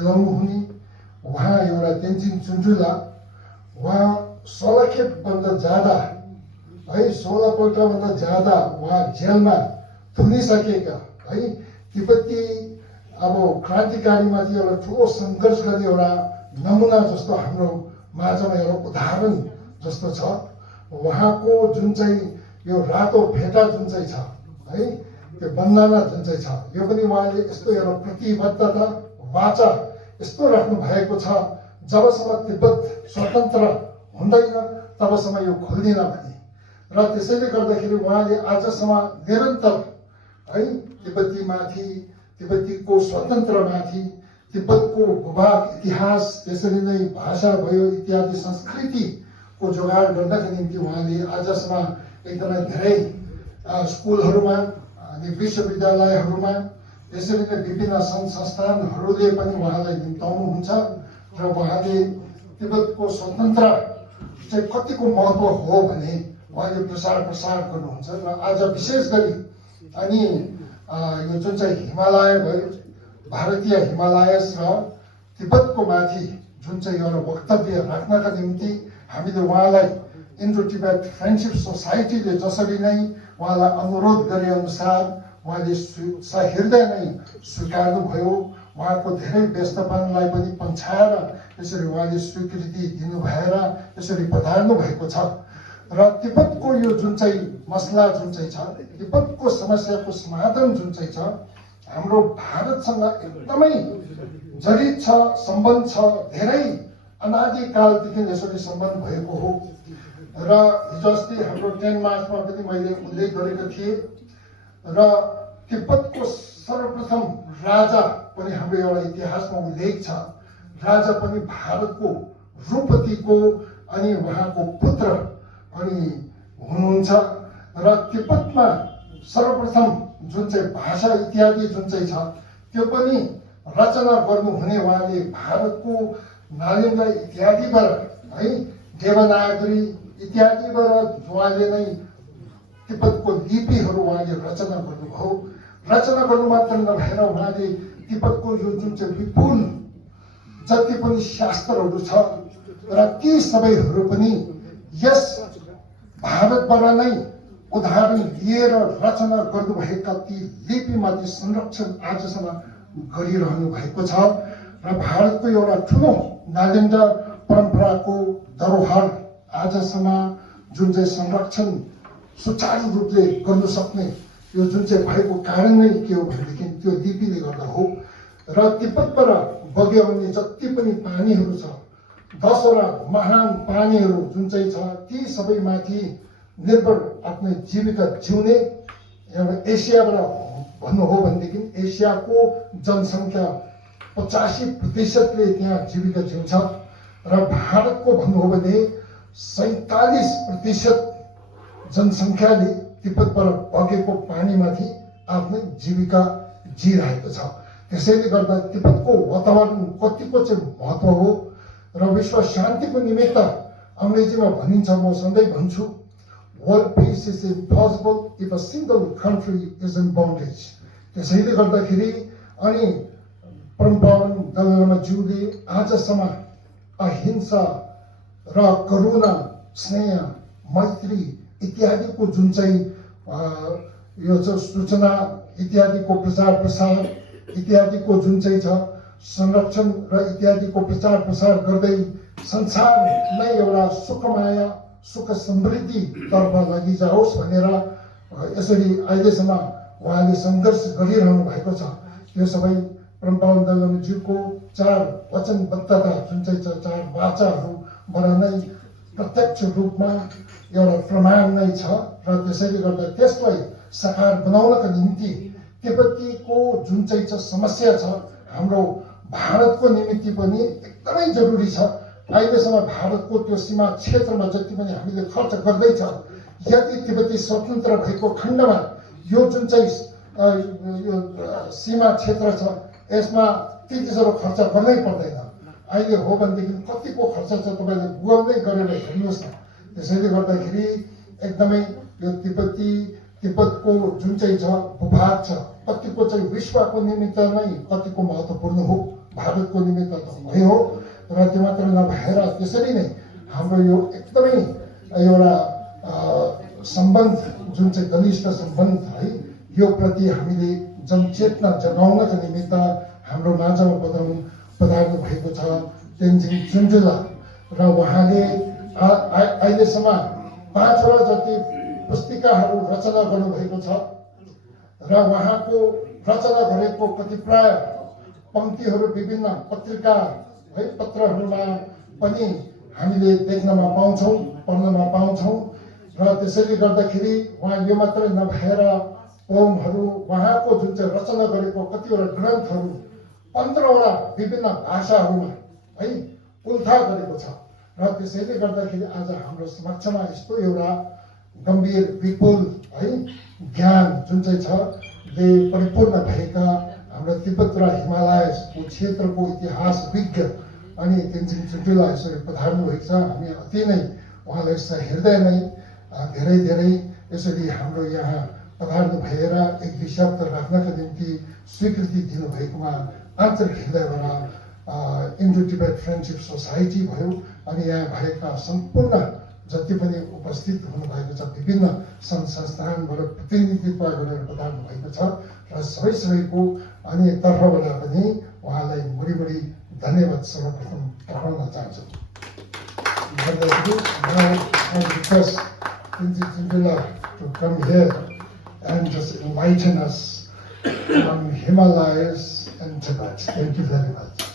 दिलाउनु हुने। उहाँ एउटा तेन्जिङ चुन्चुला उहाँ 16 खेपभन्दा ज्यादा है 16 पल्टभन्दा ज्यादा उहाँ जेलमा थुनिसकेका है तिब्बती अब क्रान्तिकारीमाथि एउटा ठुलो सङ्घर्ष गर्ने एउटा नमुना जस्तो हाम्रो माझमा एउटा उदाहरण जस्तो छ। उहाँको जुन चाहिँ यो रातो भेटा जुन चाहिँ छ है त्यो बन्दाना जुन चाहिँ छ यो पनि उहाँले यस्तो एउटा प्रतिबद्धता वाचा यस्तो राख्नु भएको छ जबसम्म तिब्बत स्वतन्त्र हुँदैन तबसम्म यो खोल्दिन भने। र त्यसैले गर्दाखेरि उहाँले आजसम्म निरन्तर है तिब्बतीमाथि तिब्बतीको स्वतन्त्रमाथि तिब्बतको भूभाग इतिहास त्यसरी नै भाषा भयो इत्यादि संस्कृतिको जोगाड गर्नका निम्ति उहाँले आजसम्म एकदमै धेरै स्कुलहरूमा अनि विश्वविद्यालयहरूमा यसरी नै विभिन्न सङ्घ संस्थानहरूले पनि उहाँलाई निम्ताउनुहुन्छ र उहाँले तिब्बतको स्वतन्त्र चाहिँ कतिको महत्त्व हो भने उहाँले प्रसार गर्नुहुन्छ। र आज विशेष गरी अनि यो जुन चाहिँ हिमालय भयो भारतीय हिमालयस र तिब्बतको माथि जुन चाहिँ एउटा वक्तव्य राख्नका निम्ति हामीले उहाँलाई इन्डो तिब्बत फ्रेन्डसिप सोसाइटीले जसरी नै उहाँलाई अनुरोध गरे अनुसार उहाँले सहृदय नै स्वीकार्नुभयो। उहाँको धेरै व्यस्तपनलाई पनि पन्छाएर यसरी उहाँले स्वीकृति दिनुभएर यसरी पधार्नु भएको छ। र तिब्बतको यो जुन चाहिँ मसला जुन चाहिँ छ तिब्बतको समस्याको समाधान जुन चाहिँ छ हाम्रो भारतसँग एकदमै जडित छ सम्बन्ध छ धेरै अनादिकालदेखि यसरी सम्बन्ध भएको हो। र हिजो अस्ति हाम्रो 10 मार्चमा पनि मैले उल्लेख गरेको थिएँ र तिब्बतको सर्वप्रथम राजा पनि हाम्रो एउटा इतिहासमा उल्लेख छ। राजा पनि भारतको रूपतिको अनि उहाँको पुत्र अनि हुनुहुन्छ। र तिब्बतमा सर्वप्रथम जुन चाहिँ भाषा इत्यादि जुन चाहिँ छ त्यो पनि रचना गर्नुहुने उहाँले भारतको नालन्दा इत्यादिबाट है देवनागरी इत्यादिबाट उहाँले नै तिब्बतको लिपिहरू उहाँले रचना गर्नुभयो। रचना गर्नु मात्र नभएर उहाँले तिब्बतको यो जुन चाहिँ विपुल जति पनि शास्त्रहरू छ र ती सबैहरू पनि यस भारतबाट नै उदाहरण लिएर रचना गर्नुभएका ती लिपिमाथि संरक्षण आजसम्म गरिरहनु भएको छ। र भारतको एउटा ठुलो नालन्दा परम्पराको धरोहर आजसम्म जुन चाहिँ संरक्षण सुचारू रूपले गर्नु सक्ने यो जुन चाहिँ भएको कारण नै के हो भनेदेखि त्यो लिपिले गर्दा हो। र तिब्बतबाट बग्यो भने जति पनि पानीहरू छ 10 वटा महान पानीहरू जुन चाहिँ छ ती सबैमाथि निर्भर आफ्नो जीविका जिउने एउटा एसियाबाट भन्नु हो भनेदेखि एसियाको जनसङ्ख्या 85% त्यहाँ जीविका जिउँछ। र भारतको भन्नु हो भने 47% जनसङ्ख्याले तिब्बतबाट बगेको पानीमाथि आफ्नो जीविका जिरहेको छ। त्यसैले गर्दा तिब्बतको वातावरण कतिको चाहिँ महत्त्व हो। र विश्व शान्तिको निमित्त अङ्ग्रेजीमा भनिन्छ म सधैँ भन्छु World peace is impossible if a single country is in bondage. त्यसैले गर्दाखेरि अनि परमपावन दलाई लामाज्यूले आजसम्म अहिंसा र करुणा स्नेह मैत्री इत्यादिको जुन चाहिँ यो चाहिँ सूचना इत्यादिको प्रचार प्रसार इत्यादिको जुन चाहिँ छ संरक्षण र इत्यादिको प्रचार प्रसार गर्दै संसारमै एउटा सुखमाया सुख समृद्धि तर्फ लगिजाओस् भनेर यसरी अहिलेसम्म उहाँले सङ्घर्ष गरिरहनु भएको छ। त्यो सबै परमपावन दलाई लामाज्यूको 4 वचनबद्धता जुन चाहिँ छ 4 वाचाहरूबाट नै प्रत्यक्ष रूपमा एउटा प्रमाण नै छ। र त्यसैले गर्दा त्यसलाई साकार बनाउनका निम्ति तिब्बतीको जुन चाहिँ छ समस्या छ हाम्रो भारतको निमित्त पनि एकदमै जरुरी छ। अहिलेसम्म भारतको त्यो सीमा क्षेत्रमा जति पनि हामीले खर्च गर्दैछ यदि तिब्बती स्वतन्त्र भएको खण्डमा यो जुन चाहिँ यो सीमा क्षेत्र छ यसमा त्यति साह्रो खर्च गर्नै पर्दैन। अहिले हो भनेदेखि कतिको खर्च छ तपाईँले गुगल नै गरेर हेर्नुहोस् न। त्यसैले गर्दाखेरि एकदमै यो तिब्बतको जुन चाहिँ छ भूभाग छ कतिको चाहिँ विश्वको निमित्त नै कतिको महत्त्वपूर्ण हो भारतको निमित्त त भयो, र त्यो मात्र नभएर त्यसरी नै हाम्रो यो एकदमै एउटा सम्बन्ध जुन चाहिँ घनिष्ठ सम्बन्ध है, यो प्रति हामीले जनचेतना जगाउनका निमित्त हाम्रो माझमा पधार्नु भएको छ तेन्जिङ चुन्चुला, र उहाँले अहिलेसम्म 5वटा जति पुस्तिकाहरू रचना गर्नुभएको छ, र उहाँको रचना गरेको कतिपय पङ्क्तिहरू विभिन्न पत्रिका है पत्रहरूमा पनि हामीले देख्नमा पाउँछौँ, पढ्नमा पाउँछौँ, र त्यसैले गर्दाखेरि उहाँ यो मात्रै नभएर पोमहरू, उहाँको जुन चाहिँ रचना गरेको कतिवटा ग्रन्थहरू 15वटा विभिन्न भाषाहरूमा है उल्था गरेको छ, र त्यसैले गर्दाखेरि आज हाम्रो समक्षमा यस्तो एउटा गम्भीर विपुल है ज्ञान जुन चाहिँ छ ले परिपूर्ण भएका हाम्रो तिब्बत र हिमालयको क्षेत्रको इतिहास विज्ञ अनि तेन्जिङ चुन्चुला यसरी पधार्नु भएको छ। हामी अति नै उहाँलाई हृदय नै धेरै धेरै यसरी हाम्रो यहाँ पधार्नु भएर एक दुई शब्द राख्नका निम्ति स्वीकृति दिनुभएकोमा आन्तरिक हृदयबाट इन्डो टिबेट फ्रेन्डसिप सोसाइटी भयो अनि यहाँ भएका सम्पूर्ण जति पनि उपस्थित हुनुभएको छ विभिन्न सङ्घ संस्थानबाट प्रतिनिधित्व गरेर पधार्नु भएको छ, र सबैको अनि तर्फबाट पनि उहाँलाई मुरी धन्यवाद सर्वप्रथम पठाउन चाहन्छु। To come here and just enlighten us on Himalayas and Tibet. Thank you very much.